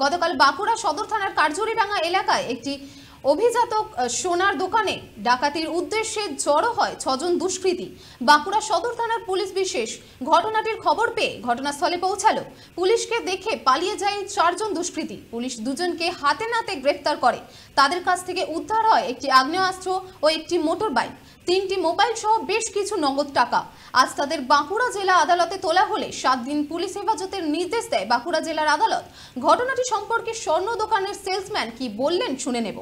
গতকাল বাঁকুড়া সদর থানার কার্জুরিডাঙ্গা এলাকায় একটি অভিজাত সোনার দোকানে ডাকাতির উদ্দেশ্যে জড়ো হয় 6 জন দুষ্কৃতী। বাঁকুড়া সদর থানার পুলিশ বিশেষ ঘটনাটির খবর পেয়ে ঘটনাস্থলে পৌঁছালো। পুলিশকে দেখে পালিয়ে যায় 4 জন দুষ্কৃতী। পুলিশ দুজনকে হাতে নাতে গ্রেফতার করে। তাদের কাছ থেকে উদ্ধার হয় একটি আগ্নেয়াস্ত্র ও একটি মোটর বাইক, 3টি মোবাইল সহ বেশ কিছু নগদ টাকা। আজ তাদের বাঁকুড়া জেলা আদালতে তোলা হলে 7 দিন পুলিশ হেফাজতের নির্দেশ দেয় বাঁকুড়া জেলার আদালত। ঘটনাটি সম্পর্কে স্বর্ণ দোকানের সেলসম্যান কি বললেন শুনে নেব।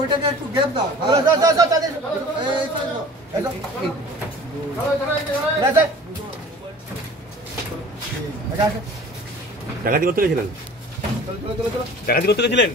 ওইটাকে একটু গ্যাপ দাও। ডাকাতি করতে গেছিলেন? ডাকাতি করতে গেছিলেন?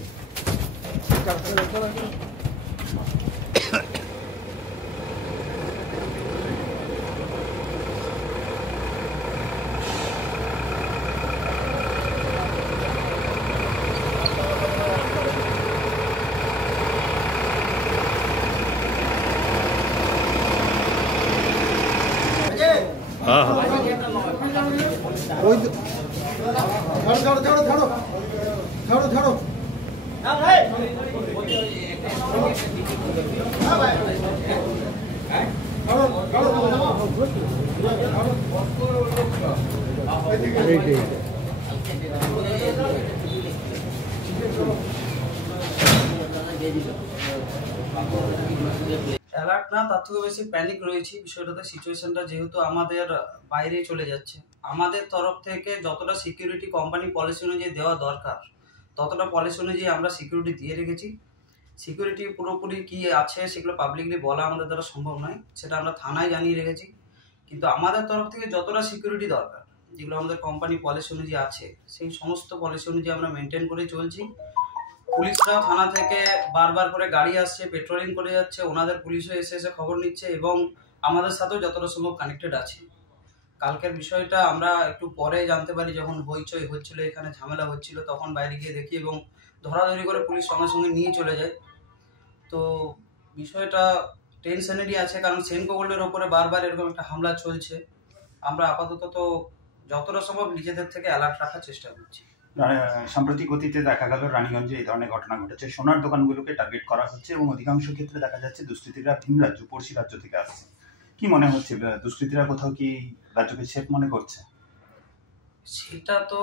हाँ हाँ ছাড়ো অ্যালার্ট না, তার থেকে বেশি প্যানিক রয়েছি বিষয়টাতে। সিচুয়েশনটা যেহেতু আমাদের বাইরে চলে যাচ্ছে, আমাদের তরফ থেকে যতটা সিকিউরিটি কোম্পানি পলিসি অনুযায়ী দেওয়া দরকার ততটা পলিসি অনুযায়ী আমরা সিকিউরিটি দিয়ে রেখেছি। সিকিউরিটি পুরোপুরি কি আছে সেগুলো পাবলিকলি বলা আমাদের দ্বারা সম্ভব নয়, সেটা আমরা থানায় জানিয়ে রেখেছি। কিন্তু আমাদের তরফ থেকে যতটা সিকিউরিটি দরকার, যেগুলো আমাদের কোম্পানি পলিসি অনুযায়ী আছে, সেই সমস্ত পলিসি অনুযায়ী আমরা মেনটেন করে চলছি। পুলিশরাও থানা থেকে বারবার করে গাড়ি আসছে, পেট্রোলিং করে যাচ্ছে, ওনাদের পুলিশও এসে এসে খবর নিচ্ছে এবং আমাদের সাথেও যতটা সম্ভব কানেক্টেড আছে। কালকের বিষয়টা আমরা একটু পরে জানতে পারি, যখন হইচই হচ্ছিল, এখানে ঝামেলা হচ্ছিল, তখন বাইরে গিয়ে দেখি এবং ধরাধরি করে পুলিশ সঙ্গে সঙ্গে নিয়ে চলে যায়। তো বিষয়টা টেনশনেরই আছে, কারণ সেনকো গোল্ডের ওপরে বারবার এরকম একটা হামলা চলছে। আমরা আপাতত তো যতটা সম্ভব নিজেদের থেকে অ্যালার্ট রাখার চেষ্টা করছি। সাম্প্রতিক অতীতে দেখা গেল রানীগঞ্জে এই ধরনের ঘটনা ঘটেছে, সোনার দোকানগুলোকে টার্গেট করা হচ্ছে এবং অধিকাংশ ক্ষেত্রে দেখা যাচ্ছে দুষ্কৃতীরা ভিন রাজ্য, পড়শি রাজ্য থেকে আসছে। কি মনে হচ্ছে, দুষ্কৃতীরা কোথাও কি রাজ্যকে সেফ মনে করছে? সেটা তো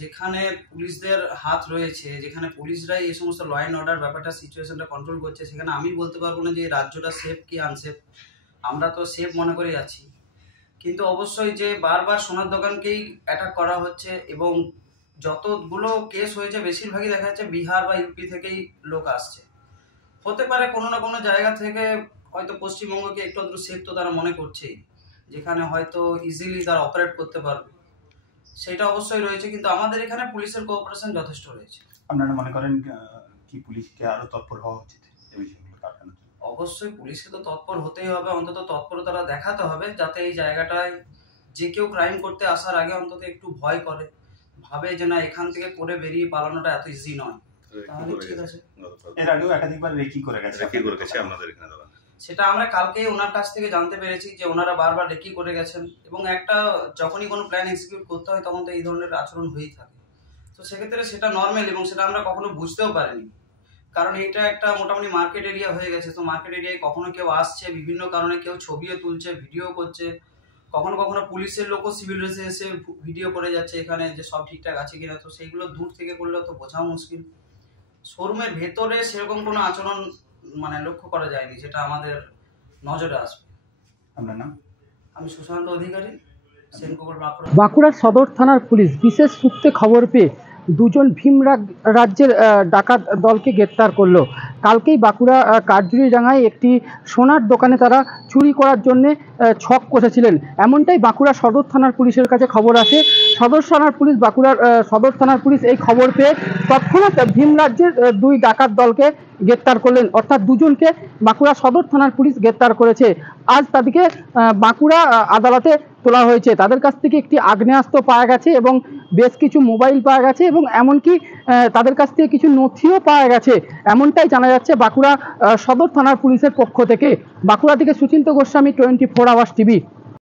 যেখানে পুলিশদের হাত রয়েছে, যেখানে পুলিশরাই এই সমস্ত ল অ্যান্ড অর্ডার ব্যাপারটা সিচুয়েশনটা কন্ট্রোল করছে, সেখানে আমি বলতে পারবো না যে রাজ্যটা সেফ কি আনসেফ। আমরা তো সেফ মনে করে যাচ্ছি, কিন্তু অবশ্যই যে বারবার সোনার দোকানকেই অ্যাটাক করা হচ্ছে এবং যতগুলো কেস হয়েছে বেশিরভাগই দেখা যাচ্ছে বিহার বা ইউপি থেকেই লোক আসছে। হতে পারে কোনো না কোনো জায়গা থেকে হয়তো পশ্চিমবঙ্গকে একটু আধটু সেফ তো তারা মনে করছেই, যেখানে হয়তো ইজিলি তারা অপারেট করতে পারবে, সেটা অবশ্যই রয়েছে। কিন্তু আমাদের এখানে পুলিশের কোঅপারেশন যথেষ্ট রয়েছে। আপনারা মনে করেন কি পুলিশকে আরো তৎপর হওয়া উচিত এই বিষয়গুলো কাটানোর জন্য? অবশ্যই পুলিশকে তো তৎপর হতেই হবে, অন্তত তৎপরতা দেখাতে হবে, যাতে এই জায়গাটায় যে কেউ ক্রাইম করতে আসার আগে অন্তত একটু ভয় করে, ভাবে যে না এখান থেকে করে বেরিয়ে পালানোটা এত ইজি নয়। তাহলে ঠিক আছে। এর আগেও একাধিকবার রেকি করে গেছে আপনাদের এখানে দাদা, সেটা আমরা কালকে ওনার কাছ থেকে জানতে পেরেছি যে ওনারা বারবার রেকি করে গেছেন এবং একটা যখনই কোনো প্ল্যান এক্সিকিউট করতে হয় তখন তো এই ধরনের আচরণ হয়েই থাকে। তো সেক্ষেত্রে সেটা নর্মাল এবং সেটা আমরা কখনো বুঝতেও পারিনি, কারণ এটা একটা মোটামুটি মার্কেট এরিয়া হয়ে গেছে। তো মার্কেট এরিয়ায় কখনো কেউ আসছে, বিভিন্ন কারণে কেউ ছবিও তুলছে, ভিডিও করছে, কখনো কখনো পুলিশের লোকও সিভিল ড্রেসে এসে ভিডিও করে যাচ্ছে এখানে যে সব ঠিকঠাক আছে কিনা। তো সেইগুলো দূর থেকে করলেও তো বোঝা মুশকিল। শোরুমের ভেতরে সেরকম কোনো আচরণ লক্ষ্য করা যায়নি, যেটা আমাদের নজরে আসবে। আপনার নাম? আমি সুশান্ত অধিকারী, সেনকো গোল্ড বাঁকুড়া সদর থানার পুলিশ বিশেষ সূত্রে খবর পেয়ে 2 জন ভিন রাজ্যের ডাকাত দলকে গ্রেপ্তার করলো। কালকেই বাঁকুড়া কার্জুরিডাঙ্গায় একটি সোনার দোকানে তারা চুরি করার জন্যে ছক কষেছিলেন, এমনটাই বাঁকুড়া সদর থানার পুলিশের কাছে খবর আসে। বাঁকুড়ার সদর থানার পুলিশ এই খবর পেয়ে তৎক্ষণাৎ ভিন রাজ্যের 2 ডাকাত দলকে গ্রেপ্তার করলেন, অর্থাৎ 2 জনকে বাঁকুড়া সদর থানার পুলিশ গ্রেপ্তার করেছে। আজ তাদেরকে বাঁকুড়া আদালতে তোলা হয়েছে। তাদের কাছ থেকে একটি আগ্নেয়াস্ত্র পাওয়া গেছে এবং বেশ কিছু মোবাইল পাওয়া গেছে এবং এমনকি তাদের কাছ থেকে কিছু নথিও পাওয়া গেছে, এমনটাই জানা যাচ্ছে বাঁকুড়া সদর থানার পুলিশের পক্ষ থেকে। বাঁকুড়া থেকে সুচিন্ত গোস্বামী, 24 আওয়ার্স টিভি।